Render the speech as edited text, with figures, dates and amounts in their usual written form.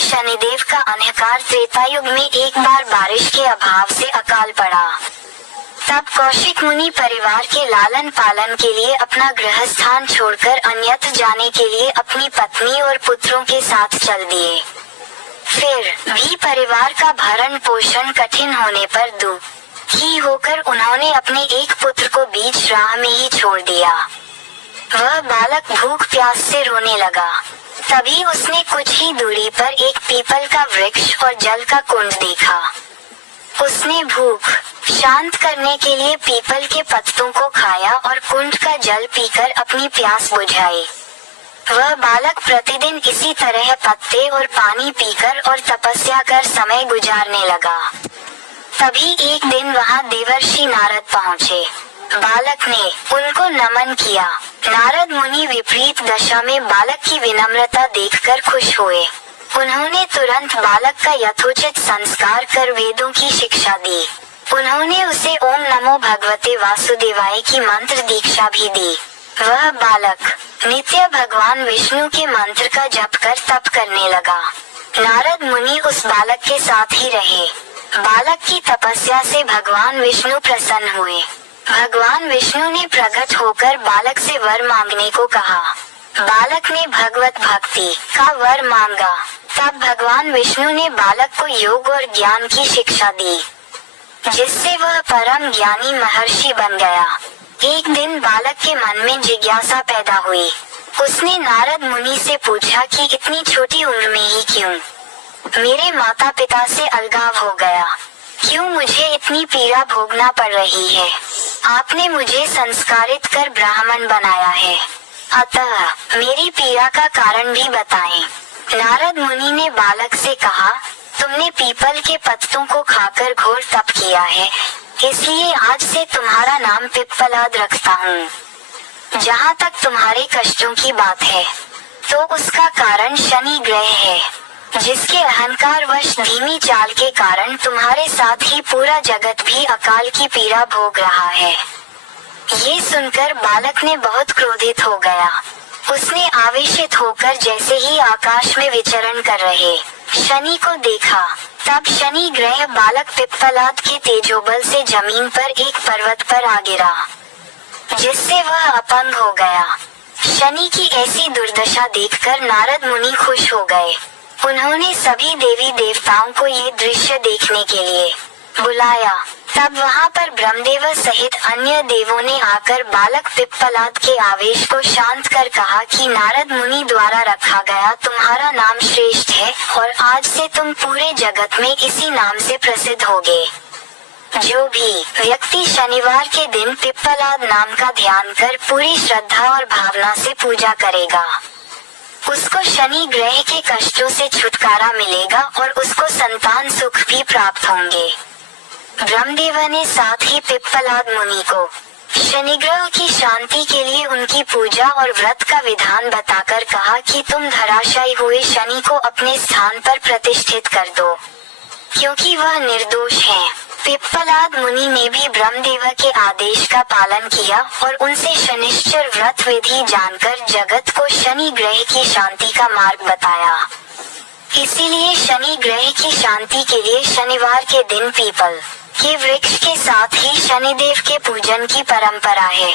शनिदेव का अंधकार त्रेता युग में एक बार बारिश के अभाव से अकाल पड़ा। तब कौशिक मुनि परिवार के लालन पालन के लिए अपना गृह स्थान छोड़कर अन्यत्र जाने के लिए अपनी पत्नी और पुत्रों के साथ चल दिए। फिर भी परिवार का भरण पोषण कठिन होने पर दुखी होकर उन्होंने अपने एक पुत्र को बीच राह में ही छोड़ दिया। वह बालक भूख प्यास से रोने लगा। तभी उसने कुछ ही दूरी पर एक पीपल का वृक्ष और जल का कुंड देखा। उसने भूख शांत करने के लिए पीपल के पत्तों को खाया और कुंड का जल पीकर अपनी प्यास बुझाई। वह बालक प्रतिदिन इसी तरह पत्ते और पानी पीकर और तपस्या कर समय गुजारने लगा। तभी एक दिन वहां देवर्षि नारद पहुँचे। बालक ने उनको नमन किया। नारद मुनि विपरीत दशा में बालक की विनम्रता देखकर खुश हुए। उन्होंने तुरंत बालक का यथोचित संस्कार कर वेदों की शिक्षा दी। उन्होंने उसे ओम नमो भगवते वासुदेवाय की मंत्र दीक्षा भी दी। वह बालक नित्य भगवान विष्णु के मंत्र का जप कर तप करने लगा। नारद मुनि उस बालक के साथ ही रहे। बालक की तपस्या से भगवान विष्णु प्रसन्न हुए। भगवान विष्णु ने प्रकट होकर बालक से वर मांगने को कहा। बालक ने भगवत भक्ति का वर मांगा। तब भगवान विष्णु ने बालक को योग और ज्ञान की शिक्षा दी, जिससे वह परम ज्ञानी महर्षि बन गया। एक दिन बालक के मन में जिज्ञासा पैदा हुई। उसने नारद मुनि से पूछा कि इतनी छोटी उम्र में ही क्यों मेरे माता पिता से अलगाव हो गया, क्यों मुझे इतनी पीड़ा भोगना पड़ रही है। आपने मुझे संस्कारित कर ब्राह्मण बनाया है, अतः मेरी पीड़ा का कारण भी बताएं। नारद मुनि ने बालक से कहा, तुमने पीपल के पत्तों को खाकर घोर तप किया है, इसलिए आज से तुम्हारा नाम पिप्पलाद रखता हूँ। जहाँ तक तुम्हारे कष्टों की बात है, तो उसका कारण शनि ग्रह है, जिसके अहंकार वश धीमी चाल के कारण तुम्हारे साथ ही पूरा जगत भी अकाल की पीड़ा भोग रहा है। ये सुनकर बालक ने बहुत क्रोधित हो गया। उसने आवेशित होकर जैसे ही आकाश में विचरण कर रहे शनि को देखा। तब शनि ग्रह बालक पिप्पलाद के तेजोबल से जमीन पर एक पर्वत पर आ गिरा, जिससे वह अपंग हो गया। शनि की ऐसी दुर्दशा देखकर नारद मुनि खुश हो गए। उन्होंने सभी देवी देवताओं को ये दृश्य देखने के लिए बुलाया। तब वहाँ पर ब्रह्मदेव सहित अन्य देवों ने आकर बालक पिप्पलाद के आवेश को शांत कर कहा कि नारद मुनि द्वारा रखा गया तुम्हारा नाम श्रेष्ठ है और आज से तुम पूरे जगत में इसी नाम से प्रसिद्ध होगे। जो भी व्यक्ति शनिवार के दिन पिप्पलाद नाम का ध्यान कर पूरी श्रद्धा और भावना से पूजा करेगा, उसको शनि ग्रह के कष्टों से छुटकारा मिलेगा और उसको संतान सुख भी प्राप्त होंगे। ब्रह्मदेव ने साथ ही पिप्पलाद मुनि को शनि ग्रह की शांति के लिए उनकी पूजा और व्रत का विधान बताकर कहा कि तुम धराशायी हुए शनि को अपने स्थान पर प्रतिष्ठित कर दो, क्योंकि वह निर्दोष है। पिप्पलाद मुनि ने भी ब्रह्मदेव के आदेश का पालन किया और उनसे शनिश्चर व्रत विधि जानकर जगत को शनि ग्रह की शांति का मार्ग बताया। इसीलिए शनि ग्रह की शांति के लिए शनिवार के दिन पीपल के वृक्ष के साथ ही शनिदेव के पूजन की परंपरा है।